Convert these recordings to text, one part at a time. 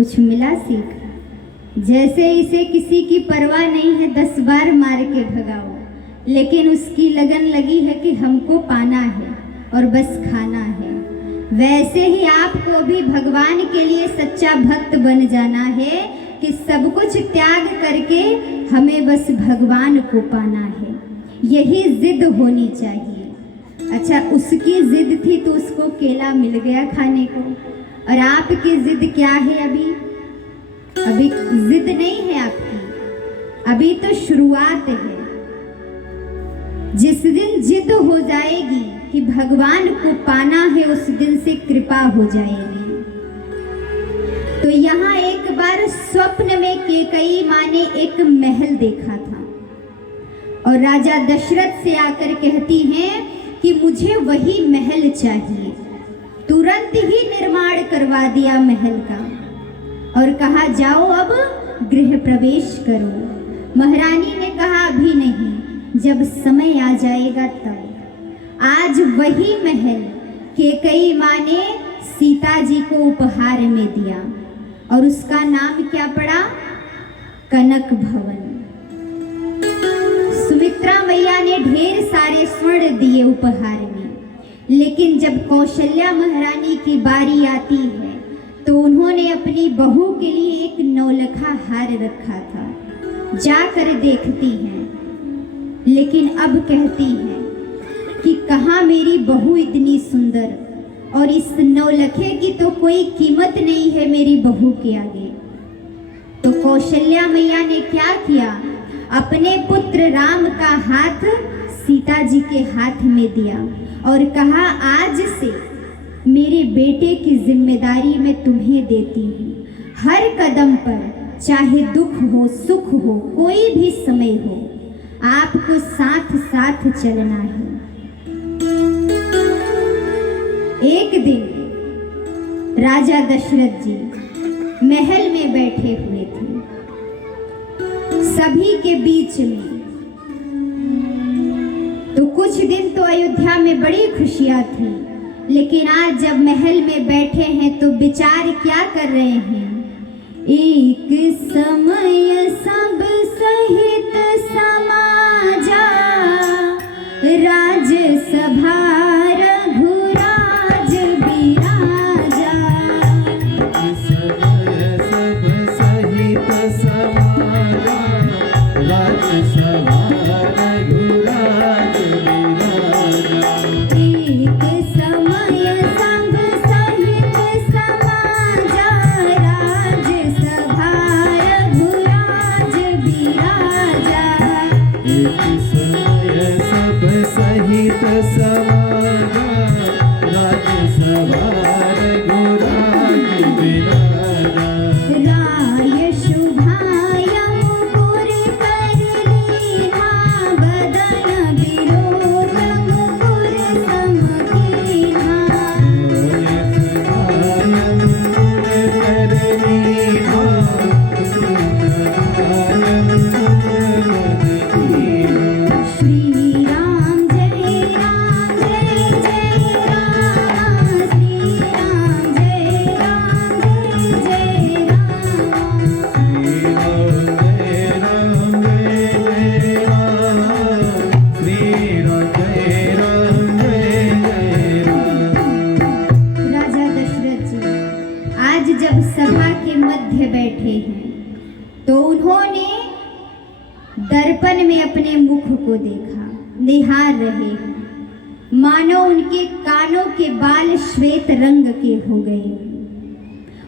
कुछ मिला सीख। जैसे इसे किसी की परवाह नहीं है, 10 बार मार के भगाओ, लेकिन उसकी लगन लगी है कि हमको पाना है और बस खाना है। वैसे ही आपको भी भगवान के लिए सच्चा भक्त बन जाना है कि सब कुछ त्याग करके हमें बस भगवान को पाना है। यही जिद होनी चाहिए। अच्छा, उसकी जिद थी तो उसको केला मिल गया खाने को, और आपकी जिद क्या है? अभी जिद नहीं है आपकी, अभी तो शुरुआत है। जिस दिन जिद हो जाएगी कि भगवान को पाना है, उस दिन से कृपा हो जाएगी। तो यहाँ एक बार स्वप्न में कैकेयी माँ ने एक महल देखा था और राजा दशरथ से आकर कहती हैं कि मुझे वही महल चाहिए। तुरंत ही निर्माण करवा दिया महल का और कहा जाओ अब गृह प्रवेश करो। महारानी ने कहा अभी नहीं, जब समय आ जाएगा तब। आज वही महल कैकेयी माँ ने सीता जी को उपहार में दिया और उसका नाम क्या पड़ा? कनक भवन। सुमित्रा मैया ने ढेर सारे स्वर्ण दिए उपहार में, लेकिन जब कौशल्या महारानी की बारी आती है तो उन्होंने अपनी बहू के लिए एक नौलखा हार रखा था। जाकर देखती हैं, लेकिन अब कहती हैं कि कहाँ मेरी बहू इतनी सुंदर, और इस नौलखे की तो कोई कीमत नहीं है मेरी बहू के आगे। तो कौशल्या मैया ने क्या किया? अपने पुत्र राम का हाथ सीता जी के हाथ में दिया और कहा आज से मेरे बेटे की जिम्मेदारी मैं तुम्हें देती हूँ। हर कदम पर चाहे दुख हो सुख हो, कोई भी समय हो, आपको साथ साथ चलना है। एक दिन राजा दशरथ जी महल में बैठे हुए थे, सभी के बीच में। तो कुछ दिन तो अयोध्या में बड़ी खुशियां थी, लेकिन आज जब महल में बैठे हैं तो विचार क्या कर रहे हैं? एक समय सब सहित समाजा, राजसभा रघुराज बिराजा। सब सहित समाजा, राजसभा रघुराज बिराजा। एक समय सब सहित समाजा, राजसभा रघुराज बिराजा। एक समय सब सहित समाजा, राजसभा रघुराज बिराजा। राय शुभाय मुकुर कर लीना, बदन बिलोक मुकुर समकीना। श्री राम जय राम जय जय राम, श्री राम जय राम जय जय राम। राजा दशरथ जी आज जब सभा के मध्य बैठे हैं तो उन्होंने दर्पण में अपने मुख को देखा, निहार रहे हैं, मानो उनके कानों के बाल श्वेत रंग के हो गए।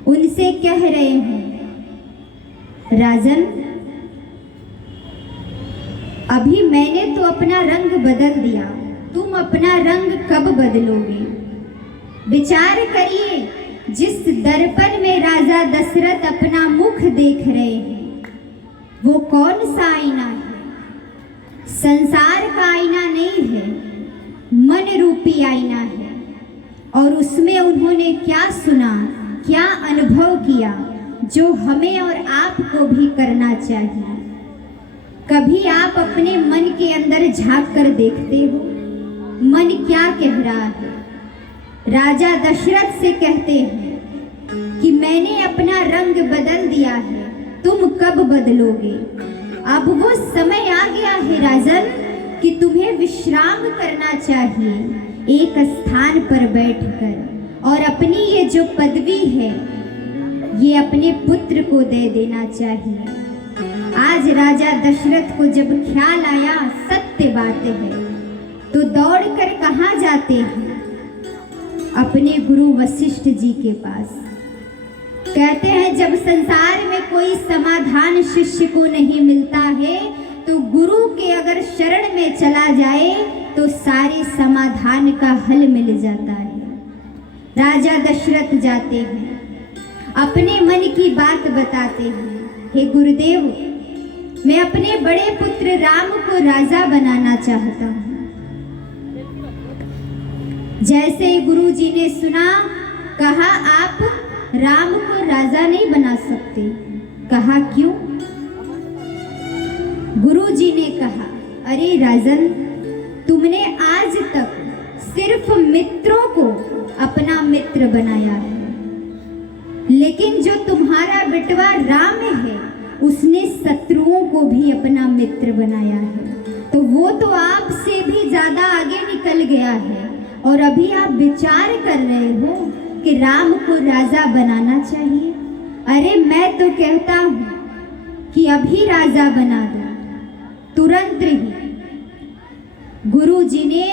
उनसे कह रहे हैं, राजन, अभी मैंने तो अपना रंग बदल दिया, तुम अपना रंग कब बदलोगे? विचार करिए, जिस दर्पण में राजा दशरथ अपना मुख देख रहे हैं वो कौन सा आईना है? संसार का आईना नहीं है, मन रूपी आईना है। और उसमें उन्होंने क्या सुना, क्या अनुभव किया, जो हमें और आपको भी करना चाहिए। कभी आप अपने मन के अंदर झांक कर देखते हो, मन क्या कह रहा है? राजा दशरथ से कहते हैं कि मैंने अपना रंग बदल दिया है, तुम कब बदलोगे। अब वो समय आ गया है राजन कि तुम्हें विश्राम करना चाहिए, एक स्थान पर बैठकर, और अपनी ये जो पदवी है ये अपने पुत्र को दे देना चाहिए। आज राजा दशरथ को जब ख्याल आया सत्य बात है, तो दौड़कर कहाँ जाते हैं, अपने गुरु वशिष्ठ जी के पास। कहते हैं जब संसार में कोई समाधान शिष्य को नहीं मिलता है, तो गुरु के अगर शरण में चला जाए तो सारे समाधान का हल मिल जाता है। राजा दशरथ जाते हैं, अपने मन की बात बताते हैं, हे गुरुदेव, मैं अपने बड़े पुत्र राम को राजा बनाना चाहता हूँ। जैसे ही गुरु जी ने सुना, कहा आप राम को राजा नहीं बना सकते। कहा क्यों? गुरु जी ने कहा, अरे राजन, तुमने आज तक सिर्फ मित्रों को अपना मित्र बनाया है, लेकिन जो तुम्हारा बेटवा राम है उसने शत्रुओं को भी अपना मित्र बनाया है। तो वो तो आपसे भी ज्यादा आगे निकल गया है, और अभी आप विचार कर रहे हो कि राम को राजा बनाना चाहिए। अरे मैं तो कहता हूँ कि अभी राजा बना दो, तुरंत ही। गुरु जी ने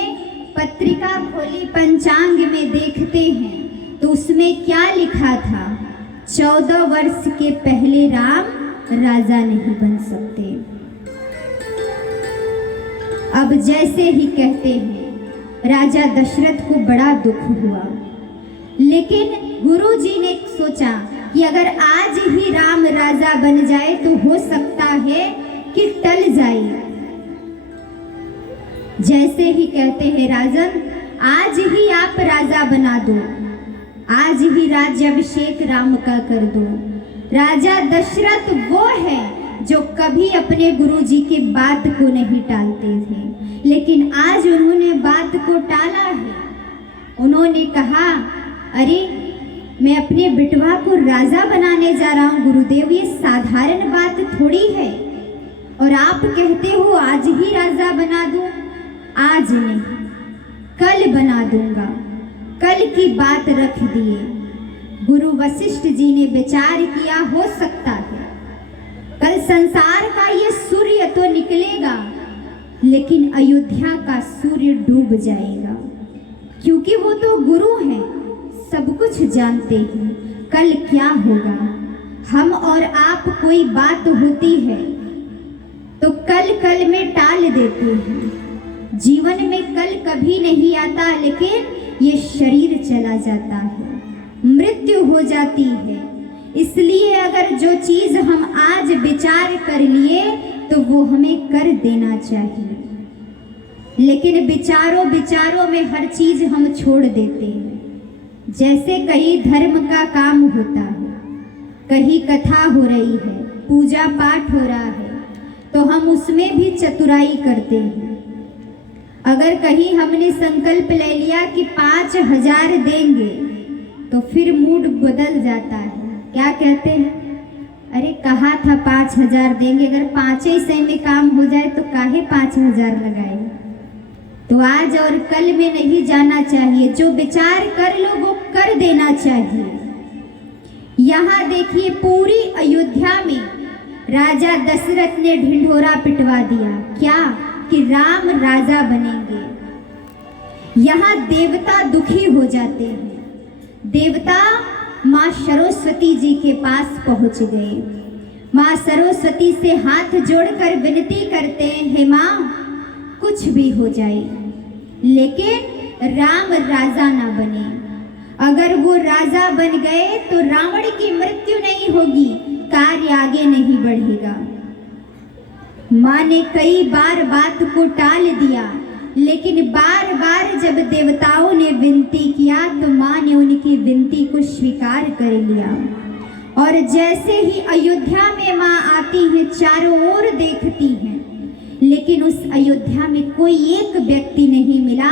पत्रिका खोली, पंचांग में देखते हैं तो उसमें क्या लिखा था, 14 वर्ष के पहले राम राजा नहीं बन सकते। अब जैसे ही कहते हैं, राजा दशरथ को बड़ा दुख हुआ, लेकिन गुरु जी ने सोचा कि अगर आज ही राम राजा बन जाए तो हो सकता है कि टल जाए। जैसे ही कहते हैं, राजन आज ही आप राजा बना दो, आज ही राज्याभिषेक राम का कर दो। राजा दशरथ वो है जो कभी अपने गुरु जी की बात को नहीं टालते थे, लेकिन आज उन्होंने बात को टाला है। उन्होंने कहा, अरे मैं अपने बिटवा को राजा बनाने जा रहा हूँ गुरुदेव, ये साधारण बात थोड़ी है, और आप कहते हो आज ही राजा बना दूं। आज नहीं, कल बना दूंगा। कल की बात रख दिए। गुरु वशिष्ठ जी ने विचार किया, हो सकता है कल संसार का ये सूर्य तो निकलेगा, लेकिन अयोध्या का सूर्य डूब जाएगा, क्योंकि वो तो गुरु हैं, सब कुछ जानते हैं। कल क्या होगा, हम और आप कोई बात होती है तो कल में टाल देते हैं। जीवन में कल कभी नहीं आता, लेकिन ये शरीर चला जाता है, मृत्यु हो जाती है। इसलिए अगर जो चीज हम आज विचार कर लिए तो वो हमें कर देना चाहिए, लेकिन विचारों में हर चीज हम छोड़ देते हैं। जैसे कहीं धर्म का काम होता है, कहीं कथा हो रही है, पूजा पाठ हो रहा है, तो हम उसमें भी चतुराई करते हैं। अगर कहीं हमने संकल्प ले लिया कि 5,000 देंगे, तो फिर मूड बदल जाता है। क्या कहते हैं, अरे कहा था 5,000 देंगे, अगर 5 में काम हो जाए तो काहे 5,000 लगाए। तो आज और कल में नहीं जाना चाहिए, जो विचार कर लो वो कर देना चाहिए। यहाँ देखिए, पूरी अयोध्या में राजा दशरथ ने ढिंढोरा पिटवा दिया, क्या कि राम राजा बनेंगे। यहाँ देवता दुखी हो जाते हैं। देवता माँ सरस्वती जी के पास पहुंच गए। माँ सरस्वती से हाथ जोड़कर विनती करते हैं, हे माँ, कुछ भी हो जाए, लेकिन राम राजा ना बने। अगर वो राजा बन गए तो रावण की मृत्यु नहीं होगी, कार्य आगे नहीं बढ़ेगा। माँ ने कई बार बात को टाल दिया, लेकिन बार बार जब देवताओं ने विनती किया तो माँ ने उनकी विनती को स्वीकार कर लिया। और जैसे ही अयोध्या में माँ आती हैं, चारों ओर देखती हैं, लेकिन उस अयोध्या में कोई एक व्यक्ति नहीं मिला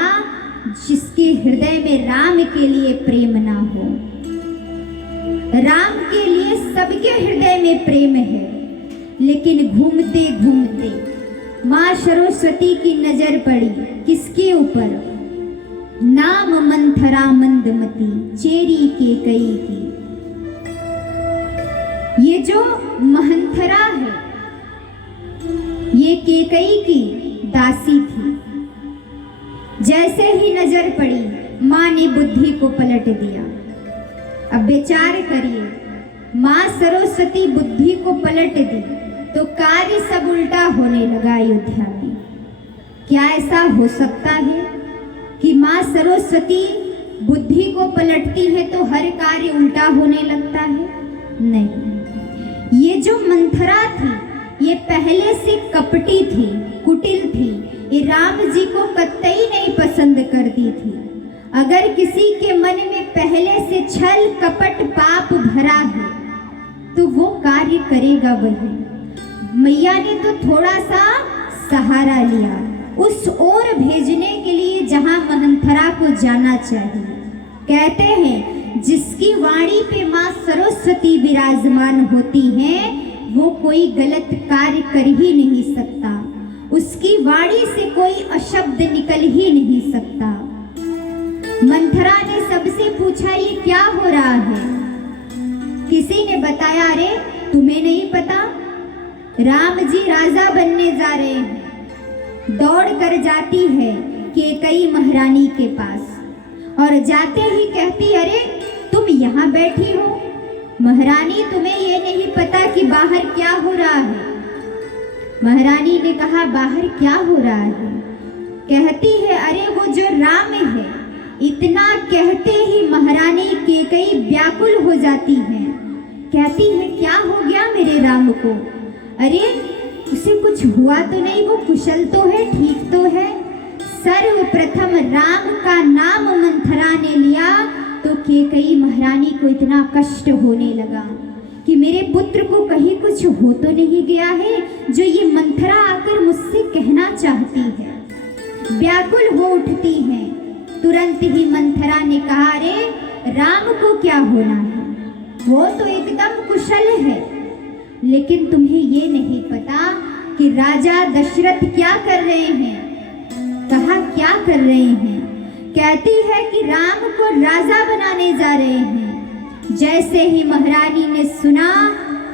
जिसके हृदय में राम के लिए प्रेम ना हो। राम के लिए सबके हृदय में प्रेम है, लेकिन घूमते घूमते माँ सरस्वती की नजर पड़ी किसके ऊपर? नाम मंथरा मंदमती चेरी केकई की। ये जो मंथरा है ये केकई की दासी थी। जैसे ही नजर पड़ी माँ ने बुद्धि को पलट दिया। अब विचार करिए, माँ सरस्वती बुद्धि को पलट दी तो कार्य सब उल्टा होने लगा अयोध्या में। क्या ऐसा हो सकता है कि माँ सरस्वती बुद्धि को पलटती है तो हर कार्य उल्टा होने लगता है? नहीं। ये जो मंथरा थी ये पहले से कपटी थी, कुटिल थी। ये राम जी को कतई नहीं पसंद करती थी। अगर किसी के मन में पहले से छल कपट पाप भरा है तो वो कार्य करेगा वही। मैया ने तो थोड़ा सा सहारा लिया उस ओर भेजने के लिए जहां मंथरा को जाना चाहिए। कहते हैं जिसकी वाणी पे माँ सरस्वती विराजमान होती हैं वो कोई गलत कार्य कर ही नहीं सकता, उसकी वाणी से कोई अशब्द निकल ही नहीं सकता। मंथरा ने सबसे पूछा ये क्या हो रहा है? किसी ने बताया अरे तुम्हें नहीं पता, राम जी राजा बनने जा रहे हैं। दौड़ कर जाती है केकई महारानी के पास और जाते ही कहती अरे तुम यहाँ बैठी हो महारानी, तुम्हें ये नहीं पता कि बाहर क्या हो रहा है? महारानी ने कहा बाहर क्या हो रहा है? कहती है अरे वो जो राम है। इतना कहते ही महारानी केकई व्याकुल हो जाती है। कहती है क्या हो गया मेरे राम को? अरे उसे कुछ हुआ तो नहीं, वो कुशल तो है, ठीक तो है। सर्वप्रथम राम का नाम मंथरा ने लिया तो केकई महारानी को इतना कष्ट होने लगा कि मेरे पुत्र को कहीं कुछ हो तो नहीं गया है जो ये मंथरा आकर मुझसे कहना चाहती है। व्याकुल हो उठती है। तुरंत ही मंथरा ने कहा अरे राम को क्या होना है, वो तो एकदम कुशल है। लेकिन तुम्हें ये नहीं पता कि राजा दशरथ क्या कर रहे हैं? कहा क्या कर रहे हैं? कहती है कि राम को राजा बनाने जा रहे हैं। जैसे ही महारानी ने सुना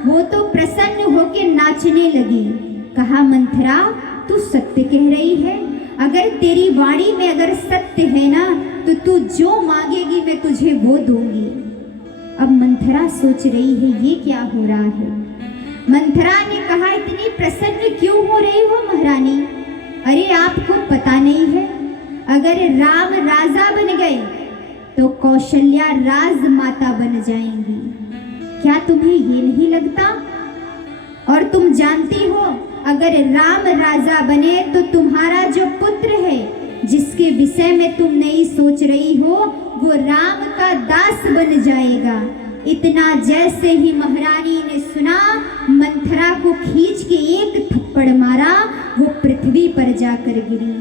वो तो प्रसन्न होकर नाचने लगी। कहा मंथरा तू सत्य कह रही है, अगर तेरी वाणी में अगर सत्य है ना तो तू जो मांगेगी मैं तुझे वो दूंगी। अब मंथरा सोच रही है ये क्या हो रहा है। मंथरा ने कहा इतनी प्रसन्न क्यों हो रही हो महारानी? अरे आपको पता नहीं है अगर राम राजा बन गए तो कौशल्या राजमाता बन जाएंगी। क्या तुम्हें ये नहीं लगता? और तुम जानती हो अगर राम राजा बने तो तुम्हारा जो पुत्र है जिसके विषय में तुम नहीं सोच रही हो वो राम का दास बन जाएगा। इतना जैसे ही महारानी ने सुना मंथरा को खींच के एक थप्पड़ मारा, वो पृथ्वी पर जाकर गिरी।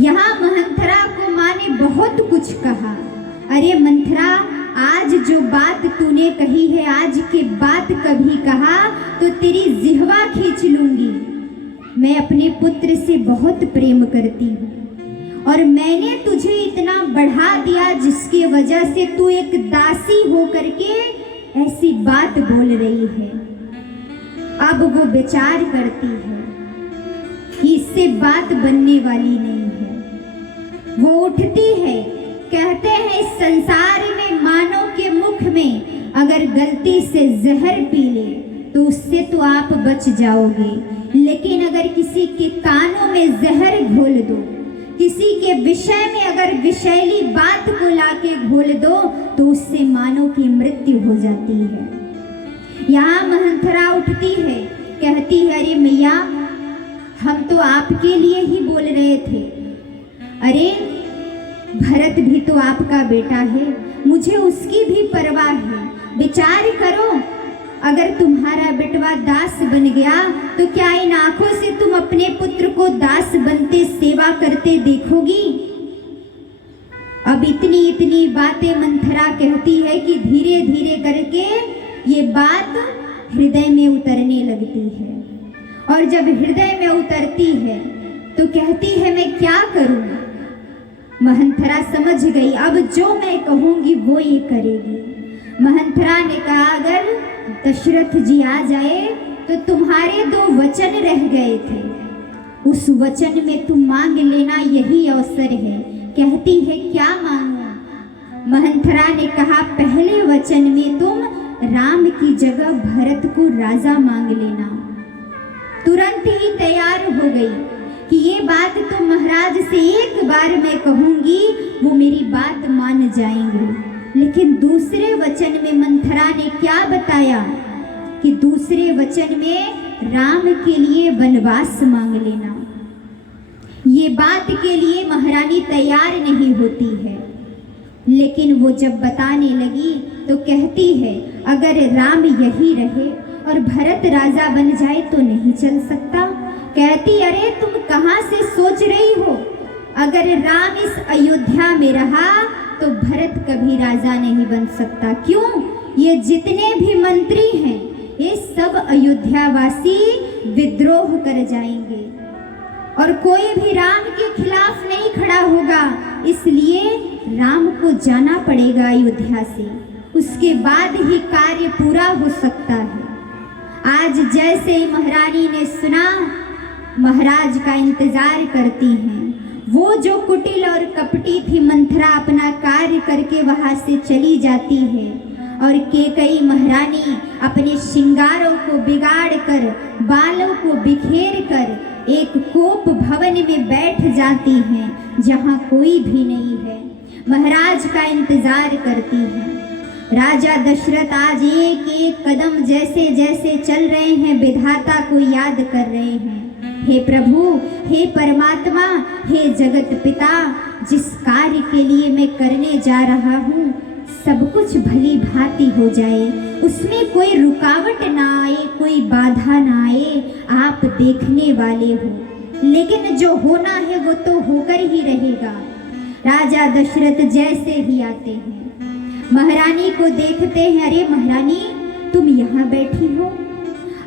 यहाँ मंथरा को माँ ने बहुत कुछ कहा। अरे मंथरा आज जो बात तूने कही है आज के बाद कभी कहा तो तेरी जिह्वा खींच लूंगी। मैं अपने पुत्र से बहुत प्रेम करती हूँ और मैंने तुझे इतना बढ़ा दिया जिसकी वजह से तू एक दासी होकर के ऐसी बात बोल रही है। अब वो विचार करती है कि इससे बात बनने वाली नहीं है। वो उठती है, कहते हैं इस संसार में मानव के मुख में अगर गलती से जहर पी ले तो उससे तो आप बच जाओगे, लेकिन अगर किसी के कानों में जहर घोल दो, किसी के विषय में अगर विषैली बात को लाके घोल दो तो उससे मानव की मृत्यु हो जाती है। यहाँ मंथरा उठती है, कहती है अरे मैया हम तो आपके लिए ही बोल रहे थे। अरे भरत भी तो आपका बेटा है, मुझे उसकी भी परवाह है। विचार करो अगर तुम्हारा बेटवा दास बन गया तो क्या इन आंखों से तुम अपने पुत्र को दास बनते सेवा करते देखोगी? अब इतनी इतनी बातें मंथरा कहती है कि धीरे धीरे करके ये बात हृदय में उतरने लगती है। और जब हृदय में उतरती है तो कहती है मैं क्या करूं। मंथरा समझ गई अब जो मैं कहूंगी वो ये करेगी। मंथरा ने कहा अगर दशरथ जी आ जाए तो तुम्हारे 2 वचन रह गए थे, उस वचन में तुम मांग लेना, यही अवसर है। कहती है क्या मांगू। मंथरा ने कहा पहले वचन में तुम राम की जगह भरत को राजा मांग लेना। तुरंत ही तैयार हो गई कि ये बात तो महाराज से एक बार मैं कहूंगी, वो मेरी बात मान जाएंगे। लेकिन दूसरे वचन में मंथरा ने क्या बताया कि दूसरे वचन में राम के लिए वनवास मांग लेना। ये बात के लिए महारानी तैयार नहीं होती है, लेकिन वो जब बताने लगी तो कहती है अगर राम यही रहे और भरत राजा बन जाए तो नहीं चल सकता। कहती अरे तुम कहाँ से सोच रही हो, अगर राम इस अयोध्या में रहा तो भरत कभी राजा नहीं बन सकता। क्यों, ये जितने भी मंत्री हैं ये सब अयोध्यावासी विद्रोह कर जाएंगे और कोई भी राम के खिलाफ नहीं खड़ा होगा, इसलिए राम को जाना पड़ेगा अयोध्या से, उसके बाद ही कार्य पूरा हो सकता है। आज जैसे महारानी ने सुना, महाराज का इंतजार करती हैं। वो जो कुटिल और कपटी थी मंथरा अपना कार्य करके वहां से चली जाती है और कैकेयी महारानी अपने श्रृंगारों को बिगाड़ कर, बालों को बिखेर कर एक कोप भवन में बैठ जाती हैं जहां कोई भी नहीं है। महाराज का इंतजार करती है। राजा दशरथ आज एक एक कदम जैसे जैसे चल रहे हैं विधाता को याद कर रहे हैं। हे प्रभु, हे परमात्मा, हे जगत पिता, जिस कार्य के लिए मैं करने जा रहा हूँ सब कुछ भली भांति हो जाए, उसमें कोई रुकावट ना आए, कोई बाधा ना आए। आप देखने वाले हो, लेकिन जो होना है वो तो होकर ही रहेगा। राजा दशरथ जैसे ही आते हैं, महारानी को देखते हैं। अरे महारानी, तुम यहाँ बैठी हो,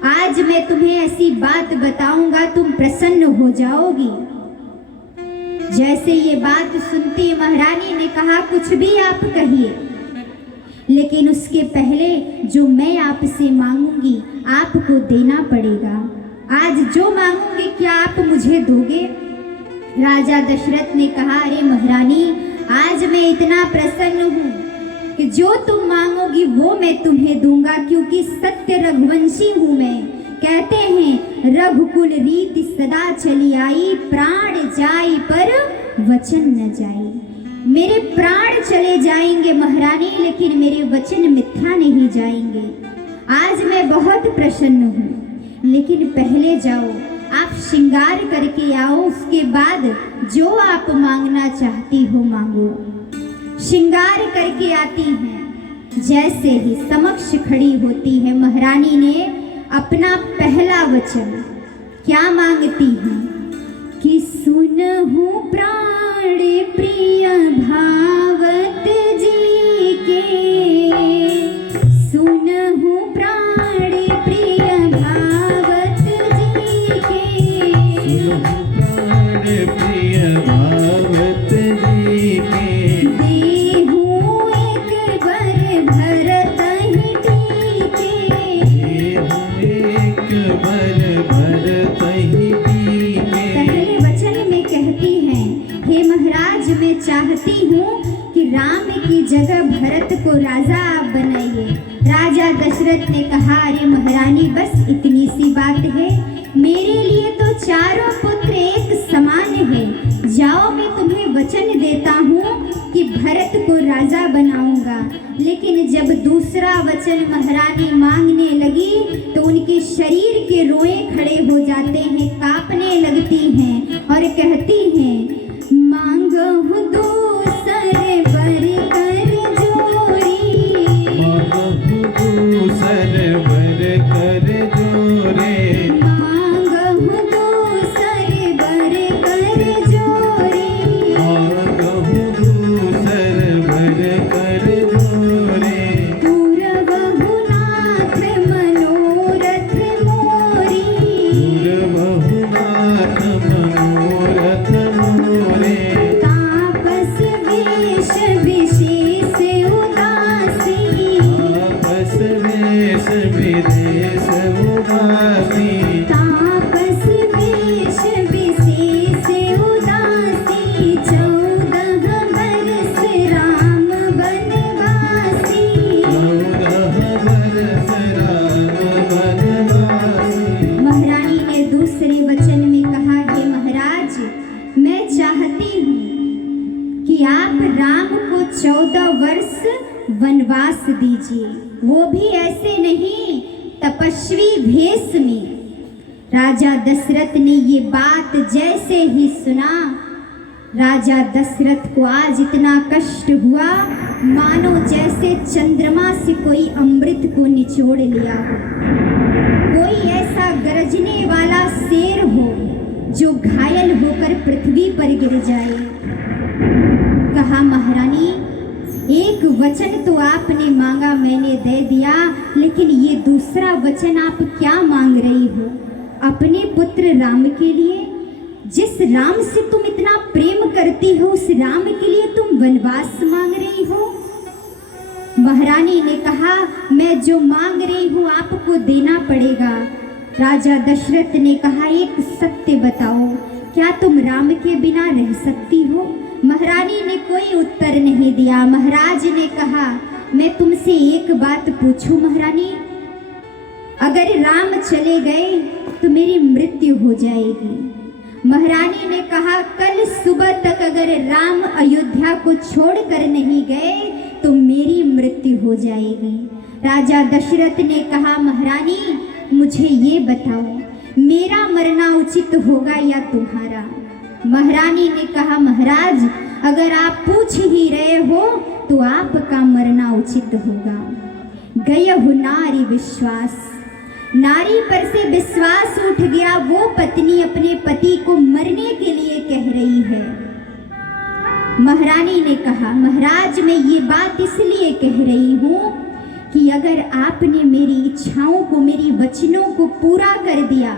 आज मैं तुम्हें ऐसी बात बताऊंगा, तुम प्रसन्न हो जाओगी। जैसे ये बात सुनती महारानी ने कहा कुछ भी आप कहिए, लेकिन उसके पहले जो मैं आपसे मांगूंगी आपको देना पड़ेगा। आज जो मांगूंगी क्या आप मुझे दोगे? राजा दशरथ ने कहा अरे महारानी, आज मैं इतना प्रसन्न हूँ कि जो तुम मांगोगी वो मैं तुम्हें दूंगा, क्योंकि सत्य रघुवंशी हूँ मैं। कहते हैं रघुकुल रीति सदा चली आई, प्राण जाई पर वचन न जाई। मेरे प्राण चले जाएंगे महारानी, लेकिन मेरे वचन मिथ्या नहीं जाएंगे। आज मैं बहुत प्रसन्न हूँ, लेकिन पहले जाओ आप श्रृंगार करके आओ, उसके बाद जो आप मांगना चाहती हो मांगो। श्रृंगार करके आती हैं, जैसे ही समक्ष खड़ी होती है महारानी ने अपना पहला वचन क्या मांगती हैं कि सुनहु प्राण प्रिय भावत जी के, सुनहु प्राण प्रिय भावत जी के, सुनहु प्राण प्रिय भावत जी के, चाहती हूँ कि राम की जगह भरत को राजा आप बनाइए। राजा दशरथ ने कहा अरे महारानी, बस इतनी सी बात है, मेरे लिए तो चारों पुत्र एक समान है। जाओ, मैं तुम्हें वचन देता हूँ कि भरत को राजा बनाऊंगा। लेकिन जब दूसरा वचन महारानी मांगने लगी तो उनके शरीर के रोए खड़े हो जाते हैं, कांपने लगती हैं और कहती हैं मांगहु दूसर वर कर जोरी, मांगहु दूसर वर कर जोरे, मांगहु दूसर वर कर जोरी, मांगहु दूसर देश विदेश उदासी तापस वेश विशेष उदासी 14 बरस राम बनवासी 14 बरस राम बनवासी। महारानी ने दूसरे वचन में कहा, हे महाराज, मैं चाहती हूँ कि आप राम को 14 वर्ष वनवास दीजिए, वो भी ऐसे नहीं, तपस्वी भेष में। राजा दशरथ ने ये बात जैसे ही सुना, राजा दशरथ को आज इतना कष्ट हुआ मानो जैसे चंद्रमा से कोई अमृत को निचोड़ लिया हो, कोई ऐसा गरजने वाला शेर हो जो घायल होकर पृथ्वी पर गिर जाए। कहा, महारानी, एक वचन तो आपने मांगा, मैंने दे दिया, लेकिन ये दूसरा वचन आप क्या मांग रही हो? अपने पुत्र राम के लिए, जिस राम से तुम इतना प्रेम करती हो, उस राम के लिए तुम वनवास मांग रही हो? महारानी ने कहा, मैं जो मांग रही हूँ आपको देना पड़ेगा। राजा दशरथ ने कहा, एक सत्य बताओ, क्या तुम राम के बिना रह सकती हो? महारानी ने कोई उत्तर नहीं दिया। महाराज ने कहा, मैं तुमसे एक बात पूछूं महारानी, अगर राम चले गए तो मेरी मृत्यु हो जाएगी। महारानी ने कहा, कल सुबह तक अगर राम अयोध्या को छोड़कर नहीं गए तो मेरी मृत्यु हो जाएगी। राजा दशरथ ने कहा, महारानी मुझे ये बताओ, मेरा मरना उचित होगा या तुम्हारा? महारानी ने कहा, महाराज अगर आप पूछ ही रहे हो तो आपका मरना उचित होगा। गयहु नारी विश्वास, नारी पर से विश्वास उठ गया। वो पत्नी अपने पति को मरने के लिए कह रही है। महारानी ने कहा, महाराज मैं ये बात इसलिए कह रही हूँ कि अगर आपने मेरी इच्छाओं को, मेरी वचनों को पूरा कर दिया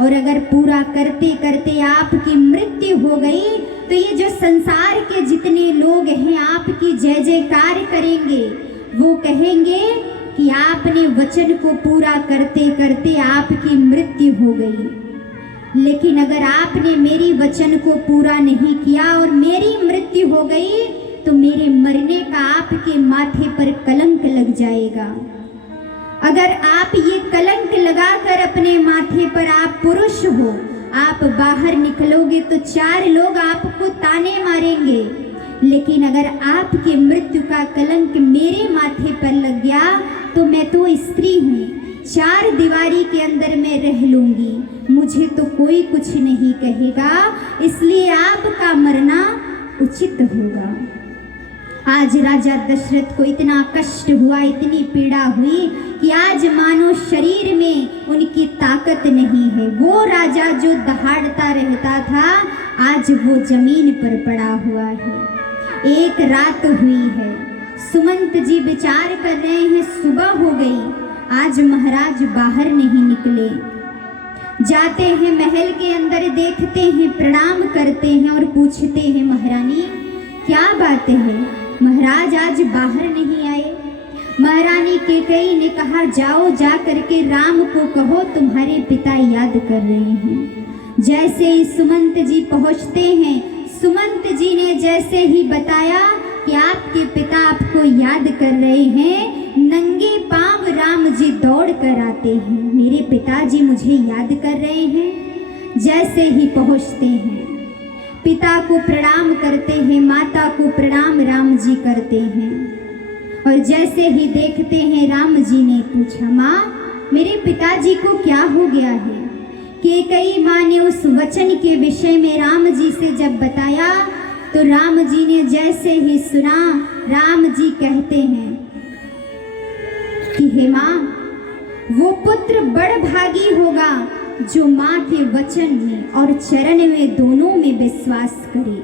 और अगर पूरा करते करते आपकी मृत्यु हो गई तो ये जो संसार के जितने लोग हैं आपकी जय जयकार करेंगे। वो कहेंगे कि आपने वचन को पूरा करते करते आपकी मृत्यु हो गई। लेकिन अगर आपने मेरी वचन को पूरा नहीं किया और मेरी मृत्यु हो गई तो मेरे मरने का आपके माथे पर कलंक लग जाएगा। अगर आप ये कलंक लगाकर अपने माथे पर, आप पुरुष हो, आप बाहर निकलोगे तो 4 लोग आपको ताने मारेंगे। लेकिन अगर आपके मृत्यु का कलंक मेरे माथे पर लग गया तो मैं तो स्त्री हूँ, 4 दीवारी के अंदर मैं रह लूँगी, मुझे तो कोई कुछ नहीं कहेगा, इसलिए आपका मरना उचित होगा। आज राजा दशरथ को इतना कष्ट हुआ, इतनी पीड़ा हुई कि आज मानो शरीर में उनकी ताकत नहीं है। वो राजा जो दहाड़ता रहता था आज वो जमीन पर पड़ा हुआ है। एक रात हुई है, सुमंत जी विचार कर रहे हैं, सुबह हो गई, आज महाराज बाहर नहीं निकले। जाते हैं महल के अंदर, देखते हैं, प्रणाम करते हैं और पूछते हैं, महारानी क्या बात है, महाराज आज बाहर नहीं आए? महारानी कैकेयी ने कहा, जाओ जा करके राम को कहो तुम्हारे पिता याद कर रहे हैं। जैसे ही सुमंत जी पहुंचते हैं, सुमंत जी ने जैसे ही बताया कि आपके पिता आपको याद कर रहे हैं, नंगे पांव राम जी दौड़ कर आते हैं, मेरे पिताजी मुझे याद कर रहे हैं। जैसे ही पहुंचते हैं, पिता को प्रणाम करते हैं, माता को प्रणाम राम जी करते हैं। और जैसे ही देखते हैं, राम जी ने पूछा, माँ मेरे पिताजी को क्या हो गया है? कैकेयी माँ ने उस वचन के विषय में राम जी से जब बताया तो राम जी ने जैसे ही सुना, राम जी कहते हैं कि हे माँ, वो पुत्र बड़ भागी होगा जो माँ के वचन में और चरण में दोनों में विश्वास करे।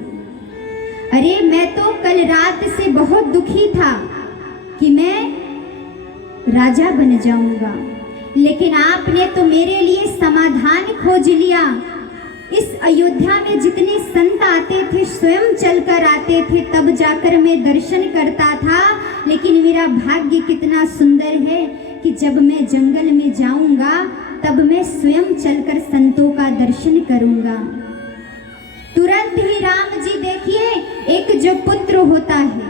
अरे मैं तो कल रात से बहुत दुखी था कि मैं राजा बन जाऊंगा, लेकिन आपने तो मेरे लिए समाधान खोज लिया। इस अयोध्या में जितने संत आते थे स्वयं चलकर आते थे, तब जाकर मैं दर्शन करता था। लेकिन मेरा भाग्य कितना सुंदर है कि जब मैं जंगल में जाऊंगा तब मैं स्वयं चलकर संतों का दर्शन करूंगा। तुरंत ही राम जी देखिए, एक जो पुत्र होता है,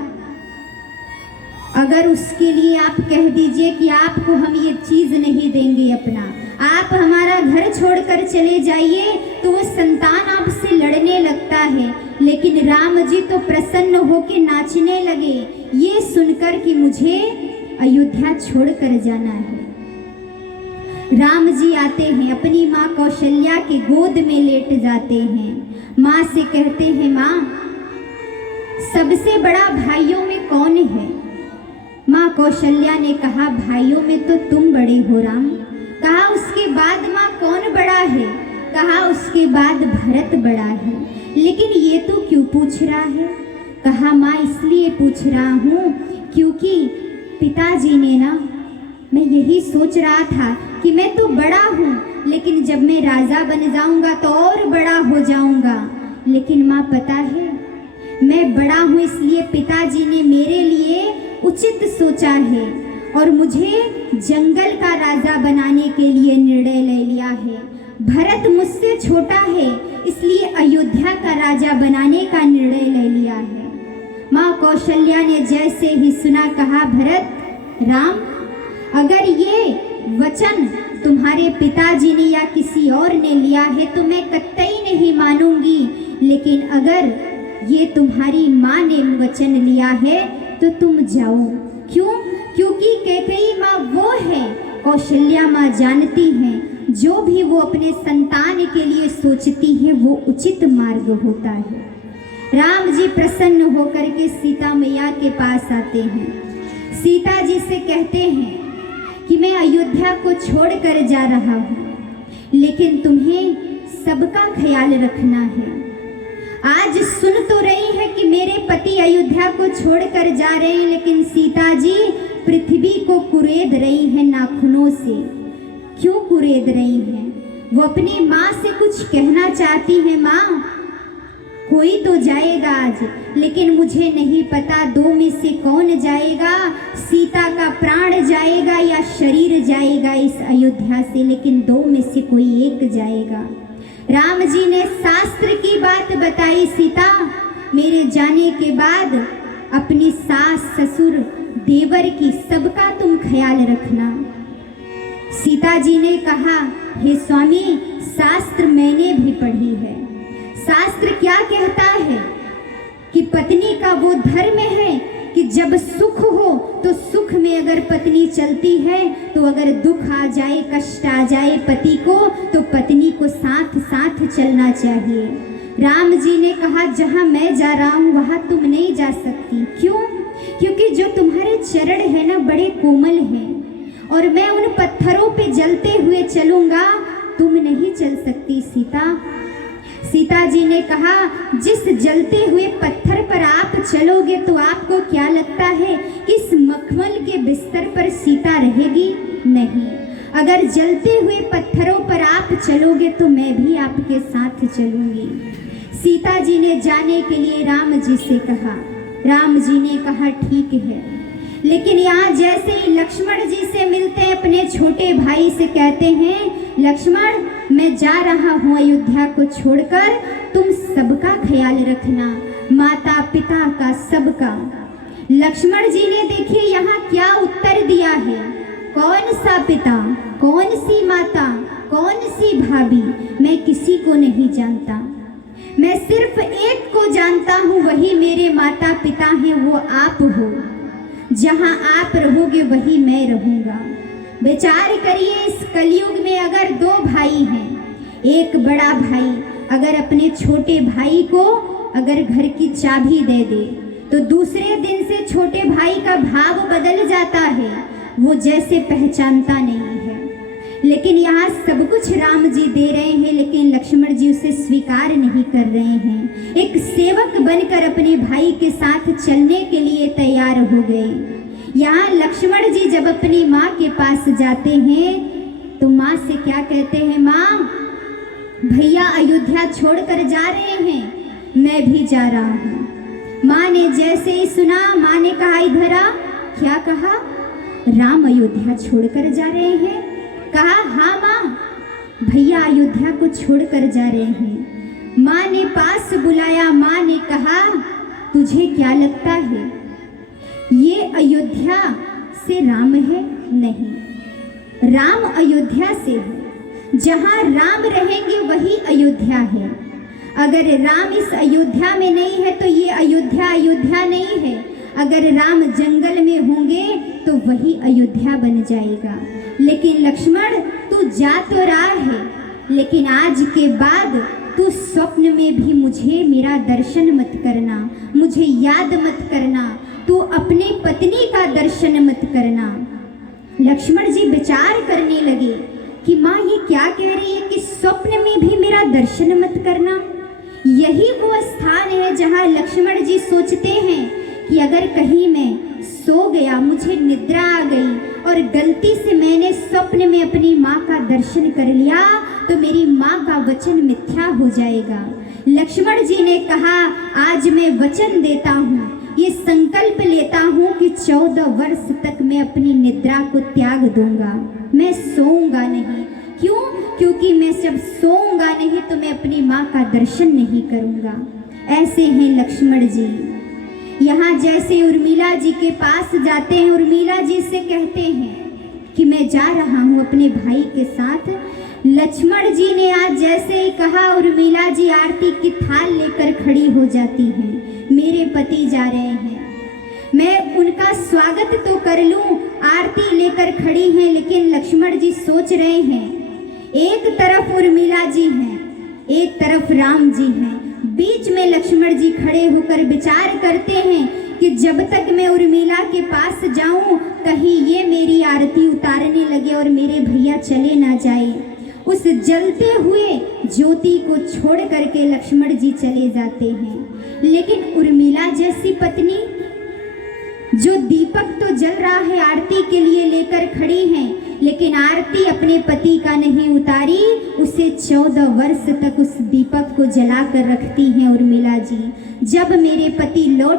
अगर उसके लिए आप कह दीजिए कि आपको हम ये चीज नहीं देंगे अपना, आप हमारा घर छोड़कर चले जाइए, तो वो संतान आपसे लड़ने लगता है। लेकिन राम जी तो प्रसन्न होकर नाचने लगे ये सुनकर कि मुझे अयोध्या छोड़कर जाना है। राम जी आते हैं, अपनी माँ कौशल्या के गोद में लेट जाते हैं। माँ से कहते हैं, माँ सबसे बड़ा भाइयों में कौन है? माँ कौशल्या ने कहा, भाइयों में तो तुम बड़े हो राम। कहा उसके बाद माँ कौन बड़ा है? कहा उसके बाद भरत बड़ा है। लेकिन ये तो क्यों पूछ रहा है? कहा माँ इसलिए पूछ रहा हूँ क्योंकि पिताजी ने ना, मैं यही सोच रहा था कि मैं तो बड़ा हूँ, लेकिन जब मैं राजा बन जाऊंगा तो और बड़ा हो जाऊंगा। लेकिन माँ पता है, मैं बड़ा हूँ इसलिए पिताजी ने मेरे लिए उचित सोचा है और मुझे जंगल का राजा बनाने के लिए निर्णय ले लिया है। भरत मुझसे छोटा है इसलिए अयोध्या का राजा बनाने का निर्णय ले लिया है। माँ कौशल्या ने जैसे ही सुना, कहा भरत, राम, अगर ये वचन तुम्हारे पिताजी ने या किसी और ने लिया है तो मैं कतई नहीं मानूंगी, लेकिन अगर ये तुम्हारी माँ ने वचन लिया है तो तुम जाओ। क्यों? क्योंकि कैकेयी माँ वो है, कौशल्या माँ जानती हैं जो भी वो अपने संतान के लिए सोचती है वो उचित मार्ग होता है। राम जी प्रसन्न होकर के सीता मैया के पास आते हैं। सीता जी से कहते हैं कि मैं अयोध्या को छोड़कर जा रहा हूँ, लेकिन तुम्हें सबका ख्याल रखना है। आज सुन तो रही है कि मेरे पति अयोध्या को छोड़कर जा रहे हैं, लेकिन सीता जी पृथ्वी को कुरेद रही हैं नाखूनों से। क्यों कुरेद रही हैं? वो अपनी माँ से कुछ कहना चाहती हैं, माँ कोई तो जाएगा आज, लेकिन मुझे नहीं पता दो में से कौन जाएगा, सीता का प्राण जाएगा या शरीर जाएगा इस अयोध्या से, लेकिन दो में से कोई एक जाएगा। राम जी ने शास्त्र की बात बताई, सीता मेरे जाने के बाद अपनी सास ससुर देवर की सबका तुम ख्याल रखना। सीता जी ने कहा, हे स्वामी, शास्त्र मैंने भी पढ़ी है। शास्त्र क्या कहता है कि पत्नी का वो धर्म है कि जब सुख हो तो सुख में अगर पत्नी चलती है तो अगर दुख आ जाए, कष्ट आ जाए पति को, तो पत्नी को साथ साथ चलना चाहिए। राम जी ने कहा, जहाँ मैं जा रहा हूँ वहाँ तुम नहीं जा सकती। क्यों? क्योंकि जो तुम्हारे चरण है ना बड़े कोमल हैं और मैं उन पत्थरों पे जलते हुए चलूंगा, तुम नहीं चल सकती सीता। सीता जी ने कहा, जिस जलते हुए पत्थर पर आप चलोगे तो आपको क्या लगता है कि इस मखमल के बिस्तर पर सीता रहेगी? नहीं। अगर जलते हुए पत्थरों पर आप चलोगे तो मैं भी आपके साथ चलूंगी। सीता जी ने जाने के लिए राम जी से कहा। राम जी ने कहा, ठीक है। लेकिन यहाँ जैसे ही लक्ष्मण जी से मिलते हैं, अपने छोटे भाई से कहते हैं, लक्ष्मण मैं जा रहा हूँ अयोध्या को छोड़कर, तुम सबका ख्याल रखना, माता पिता का सबका। लक्ष्मण जी ने देखिए यहाँ क्या उत्तर दिया है, कौन सा पिता, कौन सी माता, कौन सी भाभी, मैं किसी को नहीं जानता। मैं सिर्फ एक को जानता हूँ, वही मेरे माता पिता हैं, वो आप हो। जहाँ आप रहोगे वही मैं रहूँगा। विचार करिए, इस कलयुग में अगर दो भाई हैं, एक बड़ा भाई अगर अपने छोटे भाई को अगर घर की चाबी दे दे तो दूसरे दिन से छोटे भाई का भाव बदल जाता है, वो जैसे पहचानता नहीं है। लेकिन यहाँ सब कुछ राम जी दे रहे हैं, लेकिन लक्ष्मण जी उसे स्वीकार नहीं कर रहे हैं। एक सेवक बनकर अपने भाई के साथ चलने के लिए तैयार हो गए। यहाँ लक्ष्मण जी जब अपनी माँ के पास जाते हैं तो माँ से क्या कहते हैं, माँ भैया अयोध्या छोड़कर जा रहे हैं, मैं भी जा रहा हूँ। माँ ने जैसे ही सुना, माँ ने कहा, इधर आ। क्या कहा? राम अयोध्या छोड़कर जा रहे हैं? कहा हाँ माँ, भैया अयोध्या को छोड़कर जा रहे हैं। माँ ने पास बुलाया, माँ ने कहा तुझे क्या लगता है ये अयोध्या से राम है? नहीं, राम अयोध्या से है। जहाँ राम रहेंगे वही अयोध्या है। अगर राम इस अयोध्या में नहीं है तो ये अयोध्या अयोध्या नहीं है। अगर राम जंगल में होंगे तो वही अयोध्या बन जाएगा। लेकिन लक्ष्मण तू जा तो रहा है, लेकिन आज के बाद तू स्वप्न में भी मुझे मेरा दर्शन मत करना, मुझे याद मत करना, तू अपने पत्नी का दर्शन मत करना। लक्ष्मण जी विचार करने लगे कि माँ ये क्या कह रही है कि स्वप्न में भी मेरा दर्शन मत करना। यही वो स्थान है जहाँ लक्ष्मण जी सोचते हैं कि अगर कहीं मैं सो गया, मुझे निद्रा आ गई और गलती से मैंने स्वप्न में अपनी माँ का दर्शन कर लिया तो मेरी माँ का वचन मिथ्या हो जाएगा। लक्ष्मण जी ने कहा आज मैं वचन देता हूँ, ये संकल्प लेता हूँ कि 14 वर्ष तक मैं अपनी निद्रा को त्याग दूंगा, मैं सोऊंगा नहीं। क्यों? क्योंकि मैं जब सोऊंगा नहीं तो मैं अपनी माँ का दर्शन नहीं करूंगा। ऐसे हैं लक्ष्मण जी। यहाँ जैसे उर्मिला जी के पास जाते हैं, उर्मिला जी से कहते हैं कि मैं जा रहा हूँ अपने भाई के साथ। लक्ष्मण जी ने आज जैसे ही कहा, उर्मिला जी आरती की थाल लेकर खड़ी हो जाती हैं। मेरे पति जा रहे हैं, मैं उनका स्वागत तो कर लूं, आरती लेकर खड़ी हैं, लेकिन लक्ष्मण जी सोच रहे हैं एक तरफ उर्मिला जी हैं, एक तरफ राम जी हैं। बीच में लक्ष्मण जी खड़े होकर विचार करते हैं कि जब तक मैं उर्मिला के पास जाऊं कहीं ये मेरी आरती उतारने लगे और मेरे भैया चले ना जाए। उस जलते हुए ज्योति को छोड़ करके लक्ष्मण जी चले जाते हैं। लेकिन उर्मिला जैसी पत्नी जो दीपक तो जल रहा है आरती के लिए लेकर खड़ी हैं, लेकिन आरती अपने पति का नहीं उतारी, उसे 14 वर्ष तक उस दीपक को जला कर रखती हैं उर्मिला जी। जब मेरे पति लौट